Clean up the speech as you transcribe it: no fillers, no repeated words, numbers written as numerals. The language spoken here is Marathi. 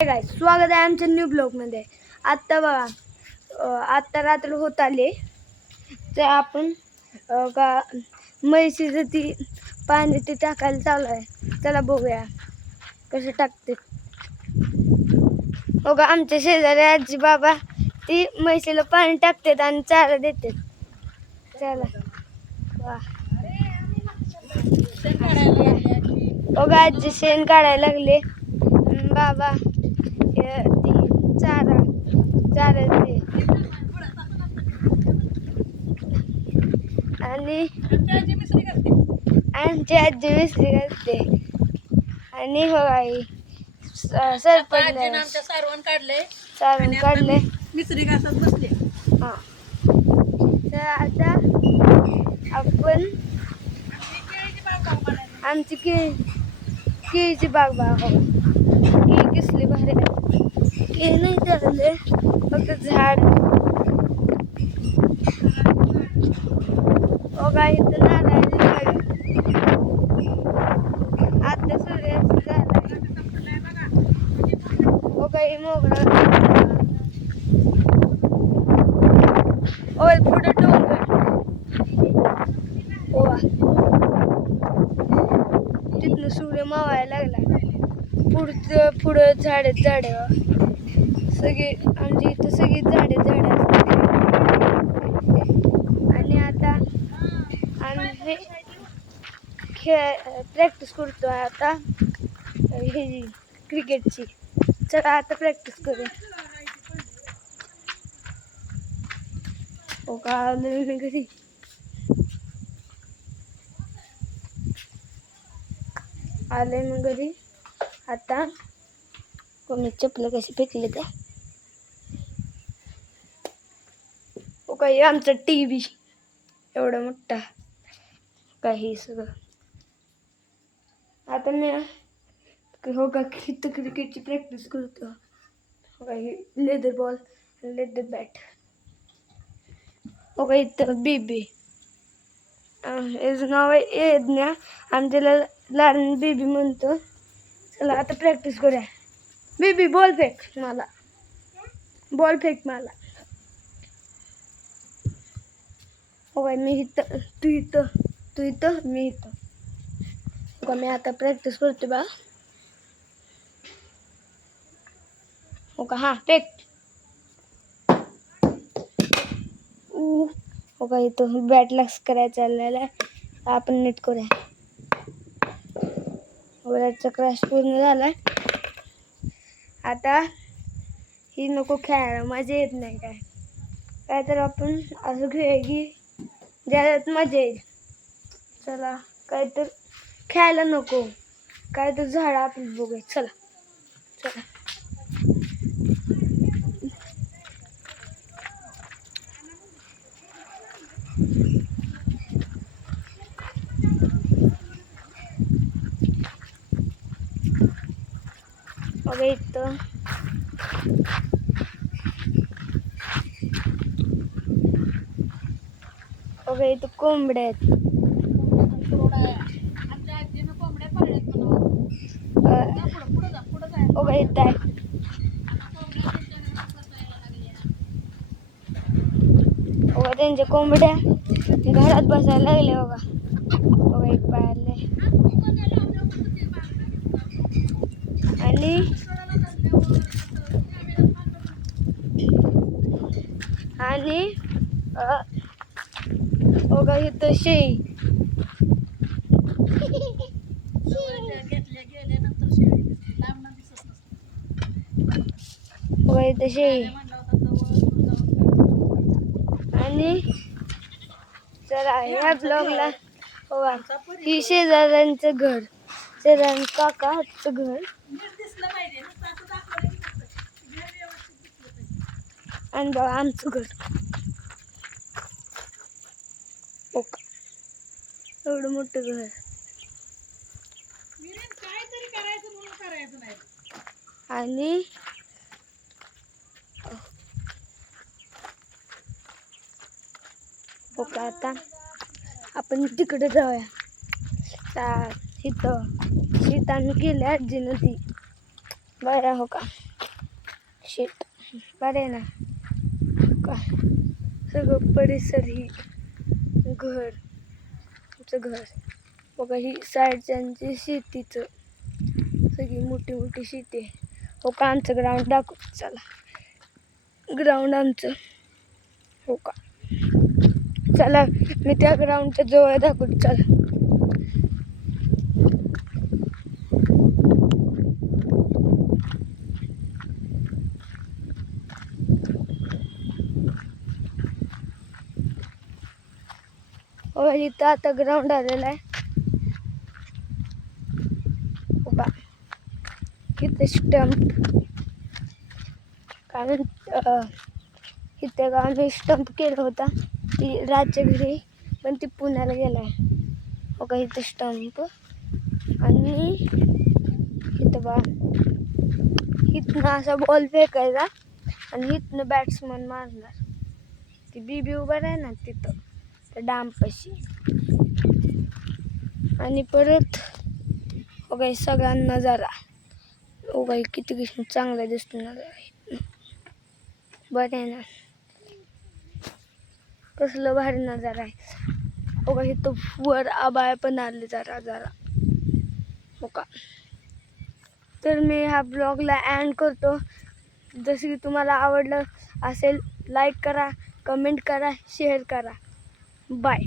काय स्वागत आहे आमच्या न्यू ब्लॉगमध्ये. आत्ता बघा आत्ता रात्र होत आले तर आपण का म्हैशीचं ती पाणी ते टाकायला चालू आहे. चला बघूया कसं टाकते. बघा आमच्या शेजारी आजी बाबा ती म्हैशीला पाणी टाकतात आणि चारा देतात. चला वा बघा आजी शेण काढायला लागले. बाबा ती चारा दे आणि आमची आजी विसरी घालते आणि हो आई सरपंच सारवण काढले मिसरी घासत बसले. हा तर आता आपण आमची केळीची बाग बघा. केळी कसली भारी केळी नाही झाले फक्त झाड. बघा इथं नारळाची झाड. आता सूर्यास्त झालाय. बघा ही मोगरा ओय पुढे डोंगर. ओवा तिथनं सूर्य मावायला लागला. पुढं झाडे सगळी आमची इथं सगळी झाडे असतात. आणि आता आम्ही प्रॅक्टिस करतोय आता ही क्रिकेटची. चला आता प्रॅक्टिस करूया. हो का घरी आले मग घरी. आता कोणी चपलं कशी फेकले ते. हो काही आमचा TV एवढा मोठा काही सगळं. आता मी हो का इथं क्रिकेटची प्रॅक्टिस करतो. हो काही लेदर बॉल लेदर बॅट. हो का इथं बेबी याचं नाव आहे यज्ञा. आम्ही त्याला लहान बेबी म्हणतो. चला आता प्रॅक्टिस करूया. बेबी बॉल फेक मला. हो काय मी इथं तू इथं मी इथं. हो का मी आता प्रॅक्टिस करतो बा. हो का हां फेक. हो का इथं बॅट लक्स करायला चाललेला आहे. आपण नीट करूया. बॅटचा क्रॅश पूर्ण झालाय. आता ही नको खेळायला मजा येत नाही काय तर आपण असं खेळ की ज्याच्यात मजा येईल. चला काय तर खेळायला नको काय तर झाड आपली बघूया. चला बघा इथं बघा इथं कोंबड्या आहेत. बघा इथं आहे. बघा त्यांच्या कोंबड्या घरात बसायला लागले. बघा एक पायाले आणि बघा इथं शेळी. बघा इथं शेळी. आणि चला ह्या ब्लॉगला बघा ही शेजाऱ्यांचं घर. शेजाऱ्यां काकाचं घर. आणि बघा आमचं घर. हो का एवढं मोठं घर. आणि हो का आता आपण तिकडे जाऊया. इथं शेतानं केल्या आजीनं ती बरं हो का शेत बरं आहे ना का सगळं परिसर ही घर आमचं घर बघा ही साईडच्यांची शेतीचं सगळी मोठी मोठी शेती आहे हो का आमचं ग्राउंड दाखवतो चला ग्राउंड आमचं हो का चला मी त्या ग्राउंडच्या जवळ दाखवतो चला हो इथं आता ग्राउंड आलेला आहे हो का इथं स्टंप कारण इथे का आम्ही स्टंप केला होता ती राजच्या घरी पण ती पुण्याला गेला आहे हो का इथं स्टंप आणि इथं बा इथनं असा बॉल फेकायचा आणि इथनं बॅट्समन मारणार ती बीबी उभा आहे ना तिथं त्या डामपाशी आणि परत हो काही सगळा नजारा हो काही किती चांगला दिसतो नजारा बरं आहे ना कसलं भारी नजारा आहे हो का इथं वर आबाळ पण आले जरा जरा हो का तर मी ह्या ब्लॉगला एंड करतो जसं की तुम्हाला आवडलं असेल लाईक करा कमेंट करा शेअर करा बाय